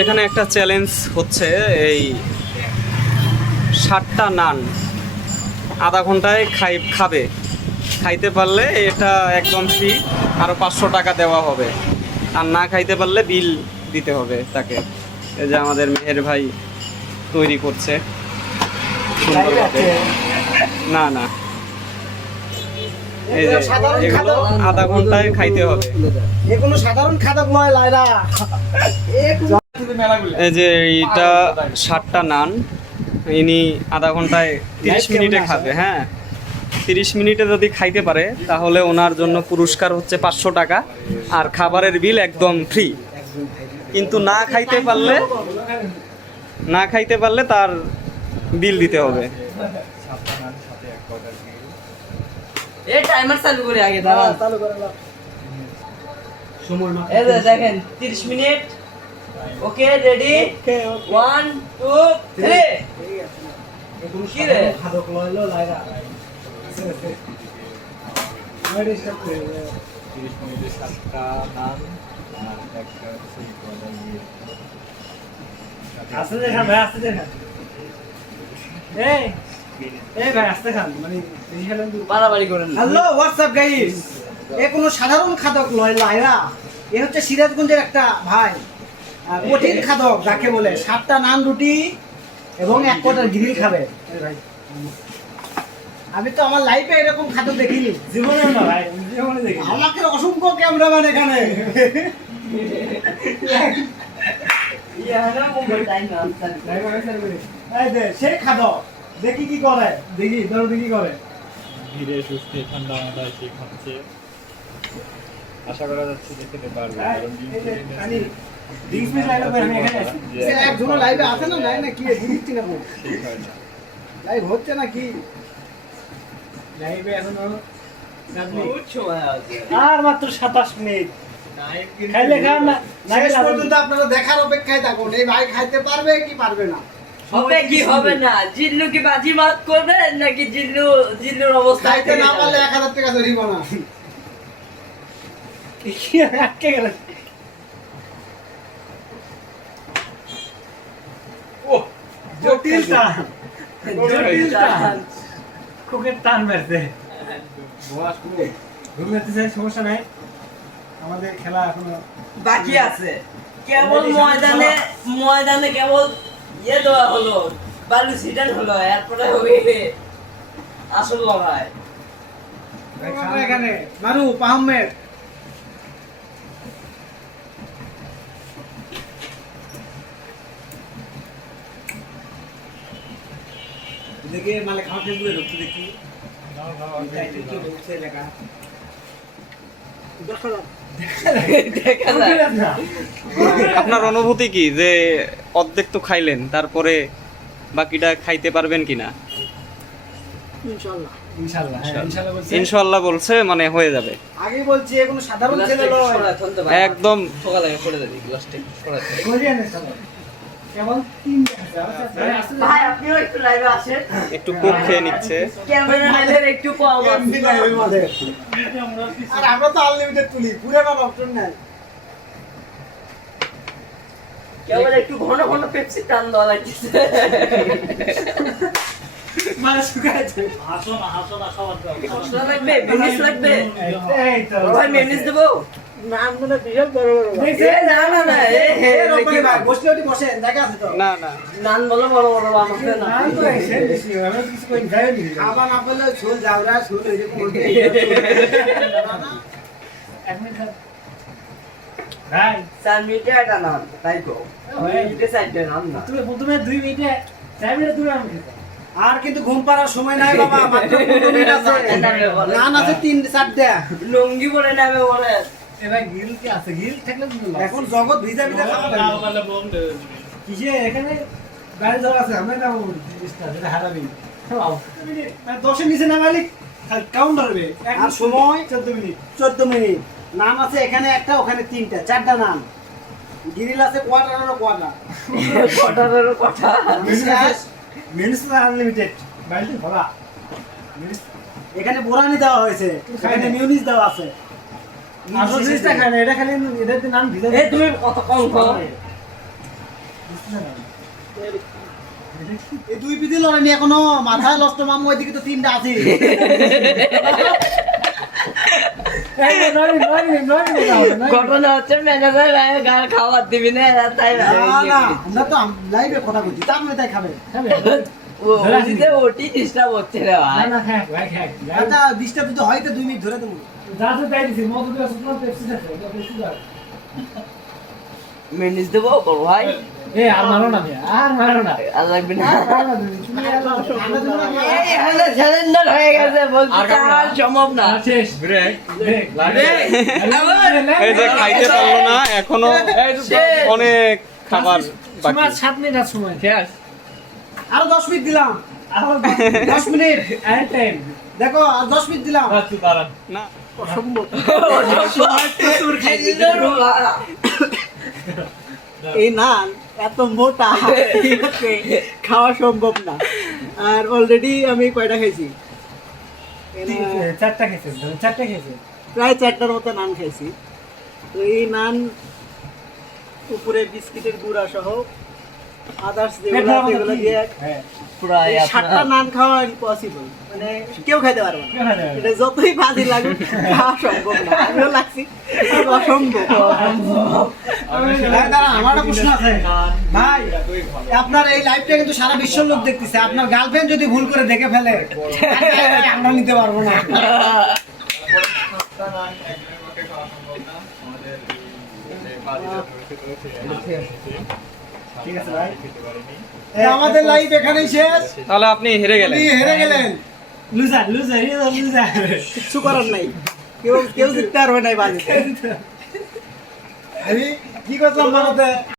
এখানে একটা চ্যালেঞ্জ হচ্ছে, এই 60টা নান আধা ঘন্টায় খাবে, খাইতে পারলে এটা একদম ফ্রি, আরও 500 টাকা দেওয়া হবে। আর না খাইতে পারলে বিল দিতে হবে তাকে। এই যে আমাদের মেহের ভাই তৈরি করছে সুন্দরভাবে। না না, এই যে এগুলো আধা ঘন্টায় খাইতে হবে। এগুলো সাধারণ খাদক নয় লাইরা। এই যে এইটা 60টা নান ইনি আধা ঘন্টায় 30 মিনিটে খাবে। হ্যাঁ, 30 মিনিটে যদি খাইতে পারে তাহলে ওনার জন্য পুরস্কার হচ্ছে 500 টাকা, আর খাবারের বিল একদম ফ্রি। কিন্তু না খাইতে পারলে তার বিল দিতে হবে। এই টাইমার চালু করে আগে দাঁড়া, চালু করে নাও। সময় না। এই যে দেখেন 30 মিনিট। Okay ready, 1 2 3। এগুলো কি রে? খাদক লইলো লাইরা। ওইটা স্টপ করে দে। 30 মিনিটে 7টা নান আর একটা সুইট কর্ন দিয়ে। আসতে দেখান ভাই, আসতে দেখান। এই ভাই আসতে খান, মানে বেশি খেলেন তো। বাড়াবাড়ি করেন না। হ্যালো হোয়াটসঅ্যাপ গাইস, এ কোনো সাধারণ খাদক নয় লাইরা। এ হচ্ছে সিরাজগঞ্জের একটা ভাই, কঠিন খাদক যাকে বলে। 7টা নান রুটি এবং 1 কোটার গ্রিল খাবে। আমি তো আমার লাইফে এরকম খাদক দেখিনি জীবনে না ভাই, জীবনে দেখি। আমাকে অসংখ্য ক্যামেরাম্যান এখানে। ইয়ারা মোবাইল টাইম আনসার। এই দে সেই খাদক, দেখি কি করে, দেখি কি করে। ধীরে সুস্থে ঠান্ডা মাথায় সে খাচ্ছে। আশা করা যাচ্ছে যে খেতে পারবে, কারণ আমি ডিংস মিস লাইভ করে আমি এখানে আছি। একজন লাইভে আছে না, নাই না কি দিচ্ছি না বল। ঠিক হয় না। লাইভ হচ্ছে না কি? লাইভে এখনো বহুত সময় আছে। আর মাত্র 27 মিনিট। খাইলে খান না, শেষ পর্যন্ত আপনারা দেখার অপেক্ষায় থাকুন এই ভাই খাইতে পারবে কি পারবে না। হবে কি হবে না, জিল্লু কি বাজি মাত করবে নাকি জিল্লুর অবস্থা খাইতে না পারলে 1000 টাকা জরিমানা। কি আটকে গেল? ও জটিল টান, জটিল টান, কোকের টান মারছে। বস কই ঘুমাতে চাই, সমস্যা নাই, আমাদের খেলা এখনো বাকি আছে। কেবল ময়দানে কেবল ইয়ে দেওয়া হলো, বালু ছিটান হলো, এরপরে হবে আসল লড়াই। এখানে মারুফ আহমেদ। দেখে মানে খাওয়াতে গুলো ঢুকতে দেখি। ঢুকছে লেখা দেখা যায়। আপনার অনুভূতি কি যে অর্ধেক তো খাইলেন, তারপরে বাকিটা খাইতে পারবেন কিনা? ইনশাআল্লাহ, ইনশাআল্লাহ, হ্যাঁ ইনশাআল্লাহ বলছে। ইনশাআল্লাহ বলছে, মানে হয়ে যাবে। আগে বলছি এ কোনো সাধারণ ছেলে নয়। একদম সকালে করে দেবি গ্লাসটা সরাতে। কোরিয়ানের সাথে কেবল 3 আছে। ভাই আপনিও একটু লাইভে আসেন। একটু কোক খেয়ে নিচ্ছে। ক্যামেরাম্যানের একটু কম আছে। আর আমরা তো আনলিমিটেড তুলি, পুরো কোনো অপশন নাই। কেবল একটু ঘন ঘন পেপসি টান দেওয়া লাগছে। মানে শুকাইছে। মশলা লাগবে, মেনিস লাগবে। এই তো ভাই মেনিস দেবো। নামগুলো বিশাল বড় বড়। এ না না না, এ রকম ভাই বসলে ওটি বসেন, জায়গা আছে তো। না না, নান বলো বড় বড় আমাকে না। নাম তো এসে বেশি আমরা কিছু কই যাইনি। খাবার না বললে ঝোল যাওরা ঝোল এরকম করতে। এক মিনিট ভাই, 4 মিনিটে এটা নান, তাই তো। 2 মিনিটে 4টা নান না। তুমি প্রথমে 2 মিনিটে 4 মিনিটে তুমি আমি খেতে। আর কিন্তু ঘুম পাড়ার সময় নাই বাবা, মাত্র 15 মিনিট আছে। নান আছে 3-4টা। লুঙ্গি পরে নামে বলে। এবার গিল কি আছে? গিল থাকলে কিন্তু এখন জগৎ ভিজা ভিজা খাওয়া লাগবে। কিসে এখানে গাড়ি ধরা আছে, আমরা যাবো জিনিসটা যেটা হারাবি। মানে 10 এর নিচে নামালি কাউন্ট ধরবে। আর সময় 14 মিনিট। 14 মিনিট। নাম আছে এখানে একটা, ওখানে 3টা, 4টা নাম। গ্রিল আছে কোয়ার্টারেরও কোয়ার্টার। কটারের কথা। মেনুস আনলিমিটেড, বাইরে ভরা। এখানে বোরানি দেওয়া হয়েছে, এখানে মিউনিস দেওয়া আছে। আসল জিনিসটা খায় না, এটা খালি এদের নাম ভিজা। এই তুমি কত কম খাও। এই দুই পিঠে লড়াইনি এখনো মাথায় লষ্ট মামু ওইদিকে তো তিনটা আছে ঘটনা হচ্ছে ম্যানেজার গান খাবার দিবি না এরা তাই আমরা তো লাইভে কথা বলছি তার মানে তাই খাবে ওটিতে ওটি ডিস্টার্ব হচ্ছে রে ভাই আচ্ছা ডিস্টার্ব যদি হয় তো 2 মিনিট ধরে দেবো মেনিস দেবো করবো ভাই আর লাগবে না এই এখানে সিলিন্ডার হয়ে গেছে বলছি আর সম্ভব না ব্রেক এই যে খাইতে পারলো না এখনো অনেক খাবার বাকি। 7 মিনিট আর সময় শেষ আরো 10 মিনিট দিলাম আরো 10 মিনিট দেখো আর 10 মিনিট দিলাম না এই নান এত মোটা খাওয়া সম্ভব না আর অলরেডি আমি কয়টা খাইছি চারটা খেয়েছে প্রায় 4টার মতো নান খাইছি তো এই নান উপরে বিস্কিটের গুঁড়া সহ আদার্স যেগুলো দিয়ে প্রায় 7টা নান খাওয়া ইম্পসিবল মানে কেউ খাইতে পারবে না এটা যতই ভাজি লাগুক খাওয়া সম্ভব না আমিও লাগছি অসম্ভব আমার একটা প্রশ্ন আছে ভাই আপনার এই লাইভটা কিন্তু সারা বিশ্বের লোক দেখতেছে আপনার গার্লফ্রেন্ড যদি ভুল করে দেখে ফেলে আমরা নিতে পারবো না ঠিক আছে ভাই আমাদের লাইভ এখানেই শেষ তাহলে আপনি হেরে গেলেন। হেরে গেলেন লুজার কিছু করার নাই কেউ জিততে পারবে না বাজে কি করলাম মানতে